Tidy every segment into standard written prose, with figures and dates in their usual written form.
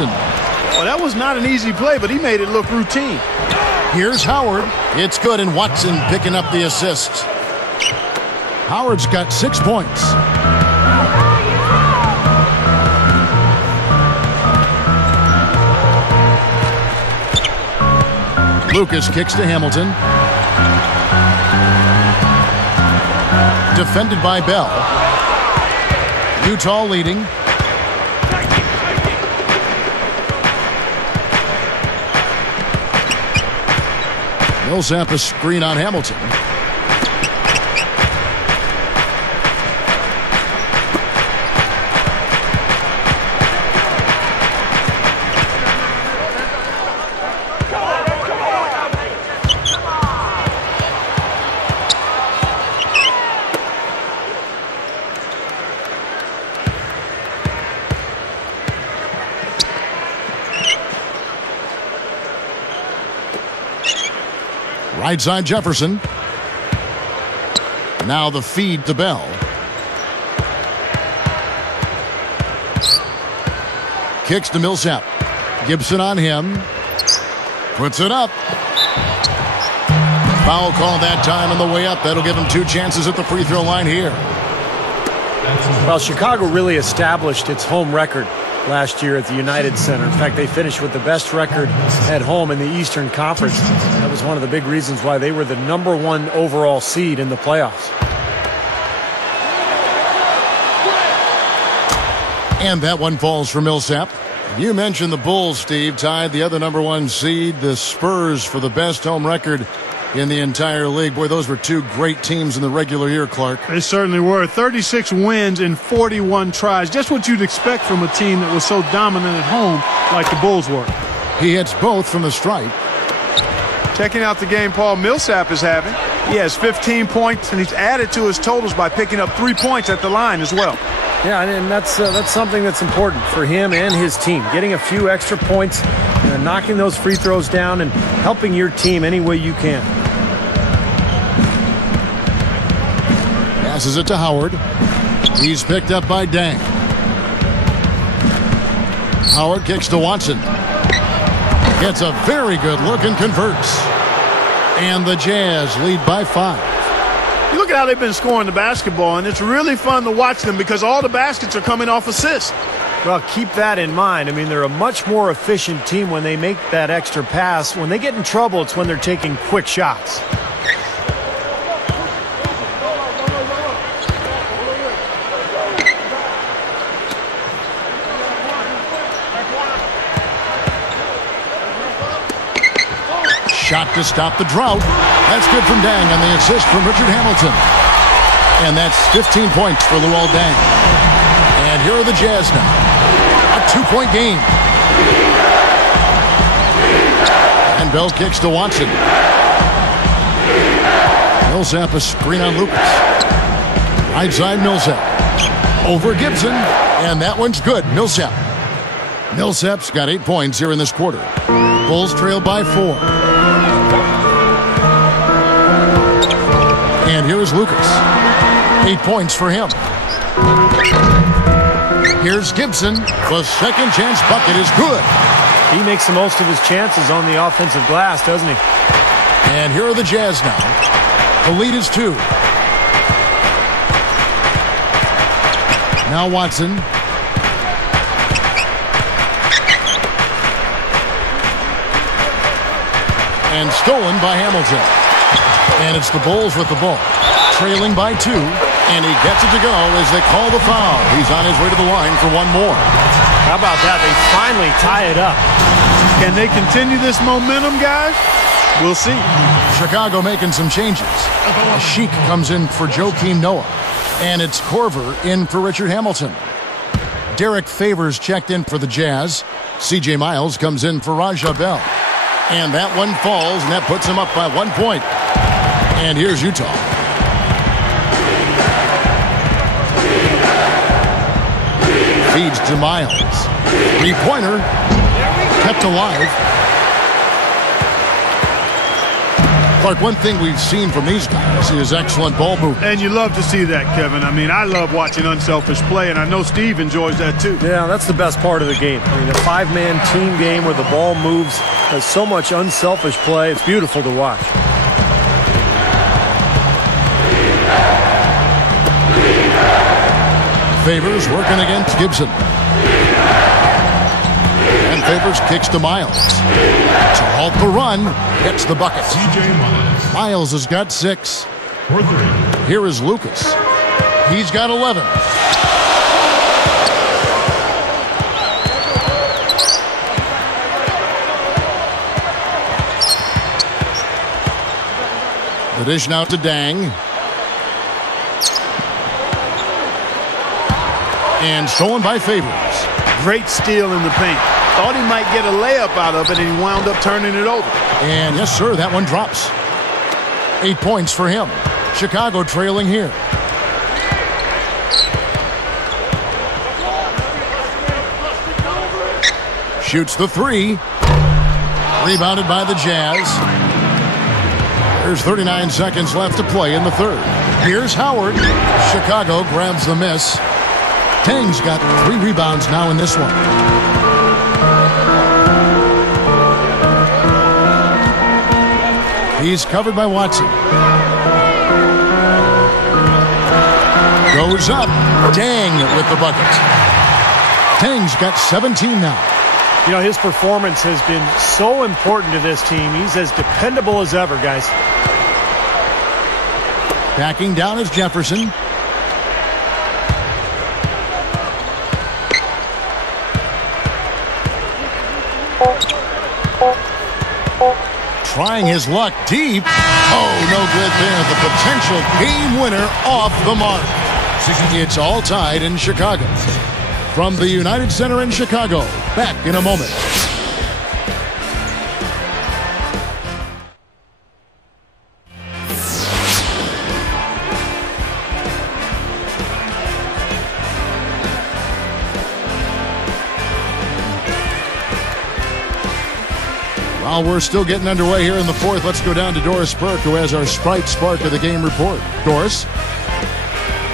Well, that was not an easy play, but he made it look routine. Here's Howard. It's good, and Watson picking up the assist. Howard's got 6 points. Lucas kicks to Hamilton. Defended by Bell. Utah leading. Millsap a screen on Hamilton. Right side Jefferson. Now the feed to Bell. Kicks to Millsap. Gibson on him. Puts it up. Foul call that time on the way up. That'll give him 2 chances at the free throw line here. Well, Chicago really established its home record last year at the United Center. In fact, they finished with the best record at home in the Eastern Conference. That was one of the big reasons why they were the #1 overall seed in the playoffs. And that one falls for Millsap. You mentioned the Bulls, Steve, tied the other #1 seed, the Spurs, for the best home record in the entire league. Boy, those were 2 great teams in the regular year, Clark. They certainly were. 36 wins in 41 tries. Just what you'd expect from a team that was so dominant at home like the Bulls were. He hits both from the stripe. Checking out the game Paul Millsap is having. He has 15 points, and he's added to his totals by picking up 3 points at the line as well. Yeah, and that's something that's important for him and his team. Getting a few extra points, knocking those free throws down, and helping your team any way you can. Passes it to Howard. He's picked up by Dang. Howard kicks to Watson. Gets a very good look and converts. And the Jazz lead by 5. You look at how they've been scoring the basketball, and it's really fun to watch them because all the baskets are coming off assists. Well, keep that in mind. I mean, they're a much more efficient team when they make that extra pass. When they get in trouble, it's when they're taking quick shots. Shot to stop the drought. That's good from Dang on the assist from Richard Hamilton. And that's 15 points for Luol Deng. And here are the Jazz now. A 2-point game. And Bell kicks to Watson. Millsap a screen on Lucas. Right side Millsap. Over Gibson. And that one's good. Millsap. Millsap's got 8 points here in this quarter. Bulls trail by 4. And here is Lucas. 8 points for him. Here's Gibson. The second chance bucket is good. He makes the most of his chances on the offensive glass, doesn't he? And here are the Jazz now. The lead is 2. Now Watson. And stolen by Hamilton. And it's the Bulls with the ball. Trailing by 2. And he gets it to go as they call the foul. He's on his way to the line for one more. How about that? They finally tie it up. Can they continue this momentum, guys? We'll see. Chicago making some changes. Sheik comes in for Joakim Noah. And it's Korver in for Richard Hamilton. Derek Favors checked in for the Jazz. C.J. Miles comes in for Raja Bell. And that one falls, and that puts him up by 1 point. And here's Utah. Feeds to Miles. 3-pointer. Kept alive. Clark, one thing we've seen from these guys is excellent ball movement. And you love to see that, Kevin. I mean, I love watching unselfish play, and I know Steve enjoys that too. Yeah, that's the best part of the game. I mean, a five-man team game where the ball moves, has so much unselfish play. It's beautiful to watch. Favors working against Gibson. And Favors kicks to Miles. To halt the run, gets the bucket. Miles has got 6. Here is Lucas. He's got 11. The dish now to Dang. And stolen by Favors. Great steal in the paint. Thought he might get a layup out of it, and he wound up turning it over. And yes, sir, that one drops. 8 points for him. Chicago trailing here. Shoots the 3. Rebounded by the Jazz. There's 39 seconds left to play in the third. Here's Howard. Chicago grabs the miss. Tang's got 3 rebounds now in this one. He's covered by Watson. Goes up. Dang with the bucket. Tang's got 17 now. You know, his performance has been so important to this team. He's as dependable as ever, guys. Backing down is Jefferson. Trying his luck deep. Oh, no good there. The potential game winner off the mark. It's all tied in Chicago. From the United Center in Chicago, back in a moment. While we're still getting underway here in the fourth, let's go down to Doris Burke, who has our Sprite Spark of the Game report. Doris?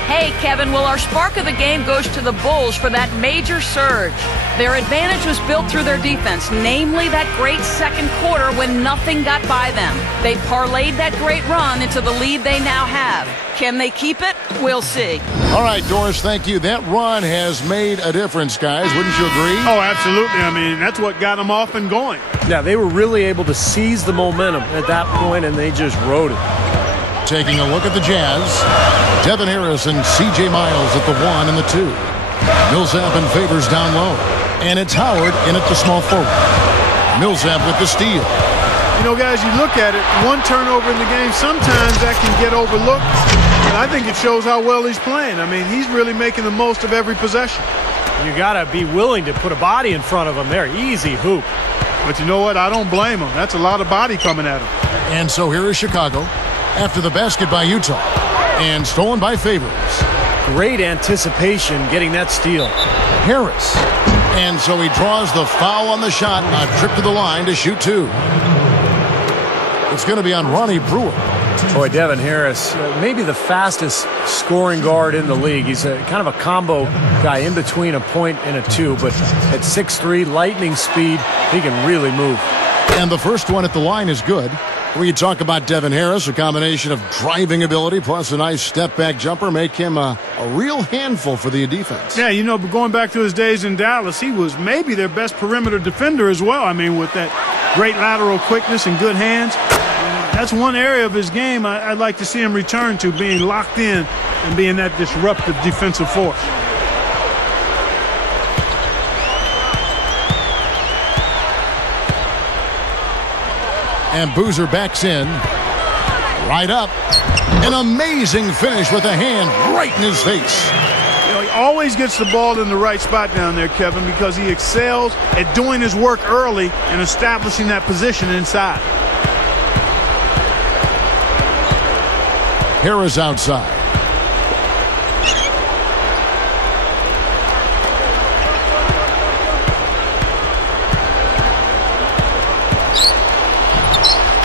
Hey, Kevin. Well, our spark of the game goes to the Bulls for that major surge. Their advantage was built through their defense, namely that great second quarter when nothing got by them. They parlayed that great run into the lead they now have. Can they keep it? We'll see. All right, Doris, thank you. That run has made a difference, guys. Wouldn't you agree? Oh, absolutely. I mean, that's what got them off and going. Yeah, they were really able to seize the momentum at that point, and they just rode it. Taking a look at the Jazz. Devin Harris and C.J. Miles at the 1 and the 2. Millsap and Favors down low. And it's Howard in at the small forward. Millsap with the steal. You know, guys, you look at it, one turnover in the game, sometimes that can get overlooked. And I think it shows how well he's playing. I mean, he's really making the most of every possession. You got to be willing to put a body in front of him there. Easy hoop. But you know what? I don't blame him. That's a lot of body coming at him. And so here is Chicago after the basket by Utah. And stolen by Favors. Great anticipation getting that steal. Harris. And so he draws the foul on the shot. A trip to the line to shoot 2. It's going to be on Ronnie Brewer. Boy, Devin Harris, maybe the fastest scoring guard in the league. He's a kind of a combo guy in between a point and a 2, but at 6'3", lightning speed, he can really move. And the first one at the line is good. We talk about Devin Harris, a combination of driving ability plus a nice step-back jumper make him a real handful for the defense. Yeah, you know, but going back to his days in Dallas, he was maybe their best perimeter defender as well. I mean, with that great lateral quickness and good hands. That's one area of his game I'd like to see him return to, being locked in and being that disruptive defensive force. And Boozer backs in. Right up. An amazing finish with a hand right in his face. You know, he always gets the ball in the right spot down there, Kevin, because he excels at doing his work early and establishing that position inside. Harris outside.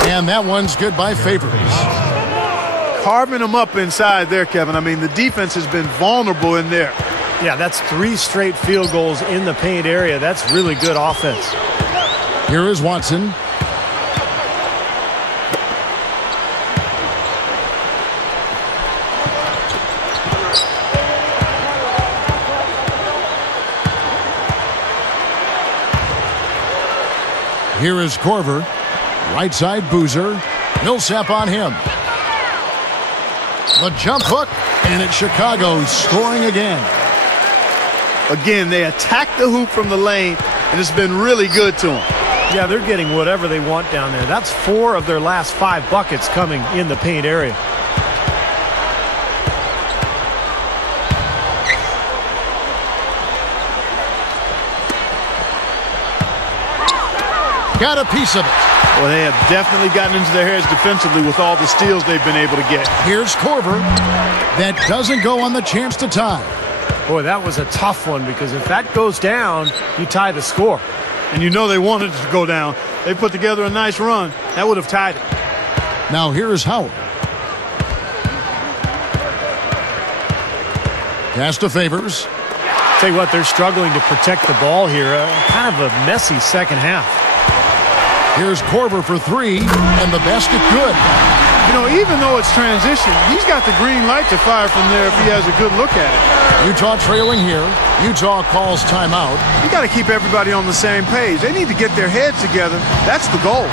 And that one's good by Favors. Carving them up inside there, Kevin. I mean, the defense has been vulnerable in there. Yeah, that's 3 straight field goals in the paint area. That's really good offense. Here is Watson. Here is Korver. Right side, Boozer. Millsap on him. The jump hook, and it's Chicago scoring again. Again, they attack the hoop from the lane, and it's been really good to them. Yeah, they're getting whatever they want down there. That's 4 of their last 5 buckets coming in the paint area. Got a piece of it. Well, they have definitely gotten into their heads defensively with all the steals they've been able to get. Here's Korver. That doesn't go on the chance to tie. Boy, that was a tough one because if that goes down, you tie the score. And you know they wanted it to go down. They put together a nice run. That would have tied it. Now here is Howard. Pass to Favors. Tell you what, they're struggling to protect the ball here. Kind of a messy second half. Here's Korver for 3, and the basket good. You know, even though it's transition, he's got the green light to fire from there if he has a good look at it. Utah trailing here. Utah calls timeout. You got to keep everybody on the same page. They need to get their heads together. That's the goal.